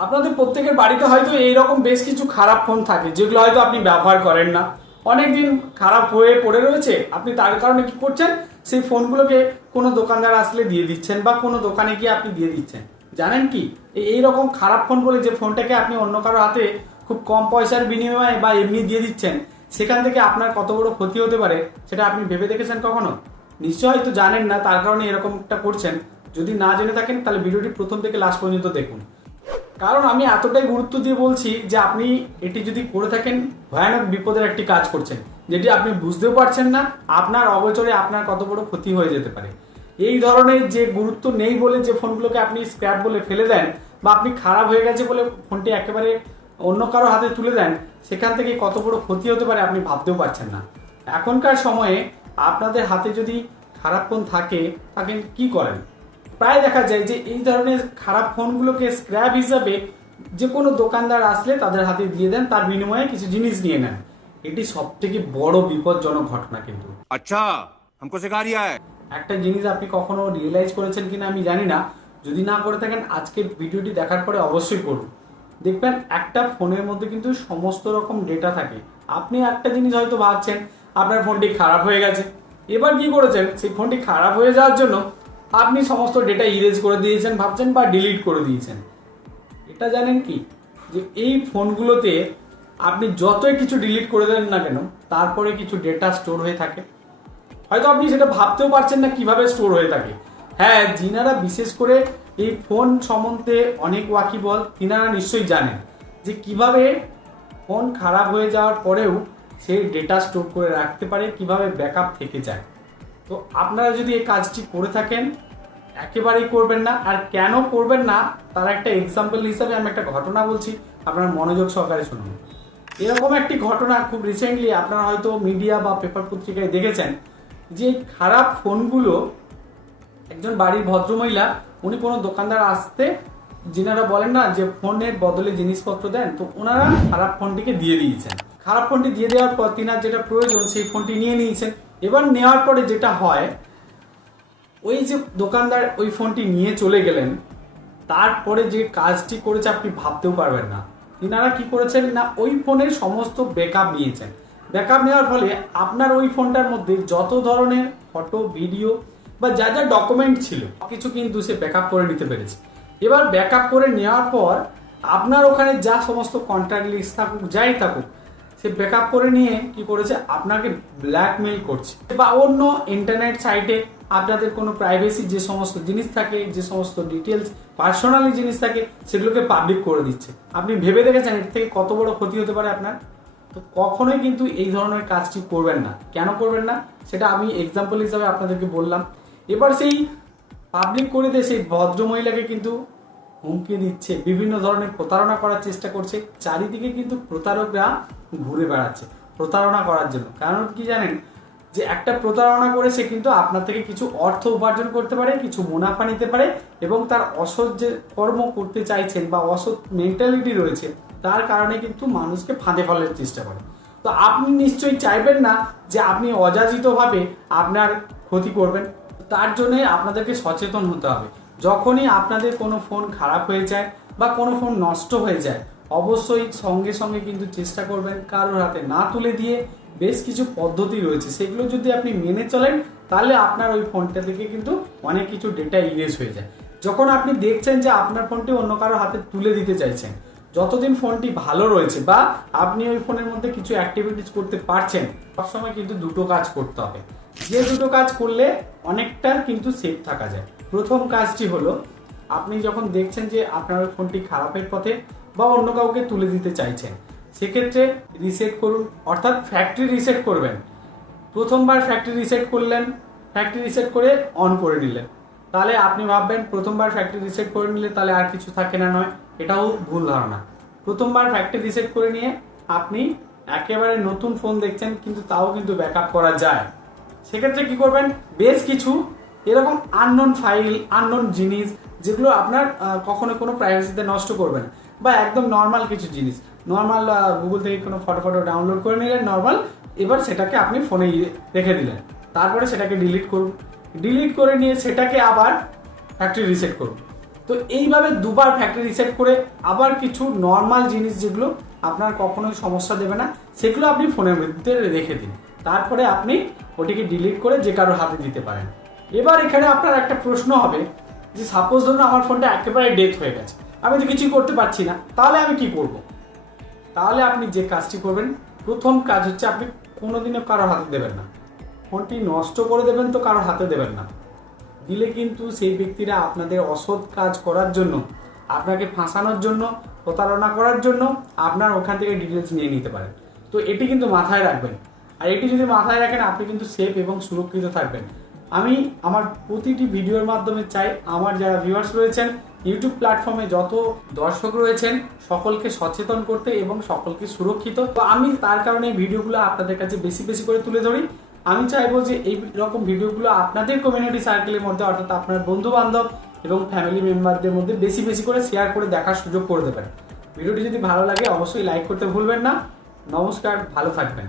আপনাদের প্রত্যেকের বাড়িতে হয়তো এইরকম বেশ কিছু খারাপ ফোন থাকে, যেগুলো হয়তো আপনি ব্যবহার করেন না। অনেকদিন খারাপ হয়ে পড়ে রয়েছে, আপনি তার কারণে কি করছেন? সেই ফোনগুলোকে কোনো দোকানদার আসলে দিয়ে দিচ্ছেন বা কোনো দোকানে গিয়ে আপনি দিয়ে দিচ্ছেন। জানেন কি? এই- রকম খারাপ ফোন বলে যে ফোনটাকে আপনি অন্য কারও হাতে খুব কম পয়সার বিনিময়ে বা এমনি দিয়ে দিচ্ছেন, সেখান থেকে আপনার কত বড় ক্ষতি হতে পারে, সেটা আপনি ভেবে দেখেছেন কখনো? নিশ্চয়ই হয়তো জানেন না, তার কারণে এরকমটা করছেন। যদি না জেনে থাকেন, তাহলে ভিডিওটি প্রথম থেকে লাস্ট পর্যন্ত দেখুন। কারণ আমি এতটাই গুরুত্ব দিয়ে বলছি যে আপনি এটি যদি করে থাকেন, ভয়ানক বিপদের একটি কাজ করছেন, যেটি আপনি বুঝতেও পারছেন না, আপনার অগোচরে আপনার কত বড় ক্ষতি হয়ে যেতে পারে। এই ধরনের যে গুরুত্ব নেই বলে যে ফোনগুলোকে আপনি স্ক্র্যাপ বলে ফেলে দেন, বা আপনি খারাপ হয়ে গেছে বলে ফোনটি একেবারে অন্য কারও হাতে তুলে দেন, সেখান থেকে কত বড় ক্ষতি হতে পারে আপনি ভাবতেও পারছেন না। এখনকার সময়ে আপনাদের হাতে যদি খারাপ ফোন থাকে, তাকে কি করেন? প্রায় দেখা যায় যে এই ধরনের খারাপ ফোনগুলোকে স্ক্র্যাপ হিসাবে যে কোনো দোকানদার আসলে তাদের হাতে দিয়ে দেন তার বিনিময়ে কিছু জিনিস নিয়ে নেন এটি সব থেকে বড় বিপজ্জনক ঘটনা কিন্তু अच्छा हमको सिखा रिया है একটা জিনিস আপনি কখনো রিয়েলাইজ করেছেন কিনা আমি জানি না যদি না করে থাকেন আজকের ভিডিওটি দেখার পরে অবশ্যই করুন দেখবেন একটা ফোনের মধ্যে কিন্তু সমস্ত রকম ডেটা থাকে আপনি একটা জিনিস হয়তো ভাবছেন আপনার ফোনটি খারাপ হয়ে গেছে এবার কি করেছেন সেই ফোনটি খারাপ হয়ে যাওয়ার জন্য আপনি সমস্ত ডেটা ইরেজ করে দিয়েছেন, ভাবছেন বা ডিলিট করে দিয়েছেন। এটা জানেন কি? যে এই ফোনগুলোতে আপনি যতই কিছু ডিলিট করে দেন না কেন, তারপরে কিছু ডেটা স্টোর হয়ে থাকে। হয়তো আপনি সেটা ভাবতেও পারছেন না কীভাবে স্টোর হয়ে থাকে। হ্যাঁ যিনারা বিশেষ করে এই ফোন সম্বন্ধে অনেক ওয়াকিবল, তিনারা নিশ্চয়ই জানেন যে কীভাবে ফোন খারাপ হয়ে যাওয়ার পরেও সেই ডেটা স্টোর করে রাখতে পারে, কীভাবে ব্যাকআপ থেকে যায়। তো আপনারা যদি এই কাজটি করে থাকেন, একেবারেই করবেন না। আর কেন করবেন না, তার একটা এক্সাম্পল হিসাবে আমি একটা ঘটনা বলছি, আপনার মনোযোগ সহকারে শুনুন। এরকম একটি ঘটনা খুব রিসেন্টলি আপনারা হয়তো মিডিয়া বা পেপার পত্রিকায় দেখেছেন, যে খারাপ ফোনগুলো, একজন বাড়ির ভদ্রমহিলা, উনি কোনো দোকানদার আসতে, যিনারা বলেন না যে ফোনের বদলে জিনিসপত্র দেন, তো ওনারা খারাপ ফোনটিকে দিয়ে দিয়েছেন। খারাপ ফোনটি দিয়ে দেওয়ার পর তিনার যেটা প্রয়োজন, সেই ফোনটি নিয়ে নিয়েছেন। এবার নেওয়ার পরে যেটা হয়, ওই যে দোকানদার ওই ফোনটি নিয়ে চলে গেলেন, তারপরে যে কাজটি করেছে আপনি ভাবতেও পারবেন না। তিনারা কি করেছেন না, ওই ফোনের সমস্ত ব্যাকআপ নিয়েছেন। ব্যাকআপ নেওয়ার ফলে আপনার ওই ফোনটার মধ্যে যত ধরনের ফটো ভিডিও বা যা যা ডকুমেন্ট ছিল কিছু কিন্তু সে ব্যাকআপ করে নিতে পেরেছে। এবার ব্যাকআপ করে নেওয়ার পর, আপনার ওখানে যা সমস্ত কন্ট্যাক্ট লিস্ট থাকুক, যাই থাকুক সে ব্যাকআপ করে নিয়ে কি করেছে? আপনাকে ব্ল্যাকমেইল করছে। বা অন্য ইন্টারনেট সাইটে আপনাদের কোনো প্রাইভেসি যে সমস্ত জিনিস থাকে, যে সমস্ত ডিটেলস পার্সোনালি জিনিস থাকে, সেগুলোকে পাবলিক করে দিচ্ছে। আপনি ভেবে দেখেছেন এর থেকে কত বড় ক্ষতি হতে পারে আপনার? তো কখনোই কিন্তু এই ধরনের কাজটি করবেন না। কেন করবেন না? সেটা আমি এক্সাম্পল হিসাবে আপনাদেরকে বললাম। এবার সেই পাবলিক করে দিয়ে সেই ভদ্র মহিলাকে কিন্তু হুমকি দিচ্ছে, বিভিন্ন ধরনের প্রতারণা করার চেষ্টা করছে। চারিদিকে কিন্তু প্রতারকরা ঘুরে বেড়াচ্ছে, প্রতারণা করার জন্য। কারণ কি জানেন? যে একটা প্রতারণা করে সে কিন্তু আপনার থেকে কিছু অর্থ উপার্জন করতে পারে, কিছু মুনাফা নিতে পারে এবং তার অসৎ যে কর্ম করতে চাইছেন বা অসৎ মেন্টালিটি রয়েছে, তার কারণে কিন্তু মানুষকে ফাঁদে ফেলার চেষ্টা করে। তো আপনি নিশ্চয়ই চাইবেন না যে আপনি অযাচিতভাবে আপনার ক্ষতি করবেন। তার জন্যে আপনাদেরকে সচেতন হতে হবে। যখনই আপনাদের কোনো ফোন খারাপ হয়ে যায় বা কোনো ফোন নষ্ট হয়ে যায়, অবশ্যই সঙ্গে সঙ্গে কিন্তু চেষ্টা করবেন কারোর হাতে না তুলে দিয়ে বেশ কিছু পদ্ধতি রয়েছে। সেগুলো যদি আপনি মেনে চলেন, তাহলে আপনার ওই ফোনটা থেকে কিন্তু অনেক কিছু ডেটা ইরেজ হয়ে যায়। যখন আপনি দেখছেন যে আপনার ফোনটি অন্য কারোর হাতে তুলে দিতে চাইছেন, যতদিন ফোনটি ভালো রয়েছে বা আপনি ওই ফোনের মধ্যে কিছু অ্যাক্টিভিটিস করতে পারছেন, সবসময় কিন্তু দুটো কাজ করতে হবে। যে দুটো কাজ করলে অনেকটা কিন্তু সেফ থাকা যায়। প্রথম কাজটি হলো, আপনি যখন দেখছেন যে আপনার ফোনটি খারাপের পথে বা অন্য কাউকে তুলে দিতে চাইছেন, সেক্ষেত্রে রিসেট করুন, অর্থাৎ ফ্যাক্টরি রিসেট করবেন। প্রথমবার ফ্যাক্টরি রিসেট করলেন ফ্যাক্টরি রিসেট করে অন করে নিলেন। তাহলে আপনি ভাববেন, প্রথমবার ফ্যাক্টরি রিসেট করে নিলে তাহলে আর কিছু থাকে না, নয়, এটাও ভুল ধারণা। প্রথমবার ফ্যাক্টরি রিসেট করে নিয়ে আপনি একেবারে নতুন ফোন দেখছেন, কিন্তু তাও কিন্তু ব্যাকআপ করা যায়। সেক্ষেত্রে কি করবেন? বেশ কিছু এরকম আননোন ফাইল আননোন জিনিস, যেগুলো আপনার কখনো কোনো প্রাইভেসিতে নষ্ট করবে না। বা একদম নর্মাল কিছু জিনিস। নর্মাল গুগল থেকে কোনো ফটো ফটো ডাউনলোড করে নিলেন নর্মাল এবার সেটাকে আপনি ফোনে রেখে দিলেন। তারপরে সেটাকে ডিলিট করুন। ডিলিট করে নিয়ে সেটাকে আবার ফ্যাক্টরি রিসেট করুন। তো এইভাবে দুবার ফ্যাক্টরি রিসেট করে আবার কিছু নর্মাল জিনিস যেগুলো আপনার কখনোই সমস্যা দেবে না, সেগুলো আপনি ফোনের মধ্যে রেখে দিন। তারপরে আপনি ওটিকে ডিলিট করে যে কারোর হাতে দিতে পারেন। এবার এখানে আপনার একটা প্রশ্ন হবে যে সাপোজ ধরুন আমার ফোনটা একেবারে ডেথ হয়ে গেছে, আমি তো কিছুই করতে পারছি না, তাহলে আমি কি করব? তাহলে আপনি যে কাজটি করবেন, প্রথম কাজ হচ্ছে আপনি কোনোদিনও কারোর হাতে দেবেন না। ফোনটি নষ্ট করে দেবেন তো কারোর হাতে দেবেন না। দিলে কিন্তু সেই ব্যক্তিরা আপনাদের অসৎ কাজ করার জন্য, আপনাকে ফাঁসানোর জন্য, প্রতারণা করার জন্য আপনার ওখান থেকে ডিটেলস নিয়ে নিতে পারেন তো এটি কিন্তু মাথায় রাখবেন। আর এটি যদি মাথায় রাখেন, আপনি কিন্তু সেফ এবং সুরক্ষিত থাকবেন। আমি আমার প্রতিটি ভিডিওর মাধ্যমে চাই আমার যারা ভিউয়ার্স রয়েছেন ইউটিউব প্ল্যাটফর্মে যত দর্শক রয়েছেন, সকলকে সচেতন করতে এবং সকলকে সুরক্ষিত। তো আমি তার কারণে এই ভিডিওগুলো আপনাদের কাছে বেশি বেশি করে তুলে ধরি। আমি চাইব যে এই রকম ভিডিওগুলো আপনাদের কমিউনিটি সার্কেলের মধ্যে, অর্থাৎ আপনার বন্ধু বান্ধব এবং ফ্যামিলি মেম্বারদের মধ্যে বেশি বেশি করে শেয়ার করে দেখার সুযোগ করে দেবেন। ভিডিওটি যদি ভালো লাগে, অবশ্যই লাইক করতে ভুলবেন না। নমস্কার, ভালো থাকবেন।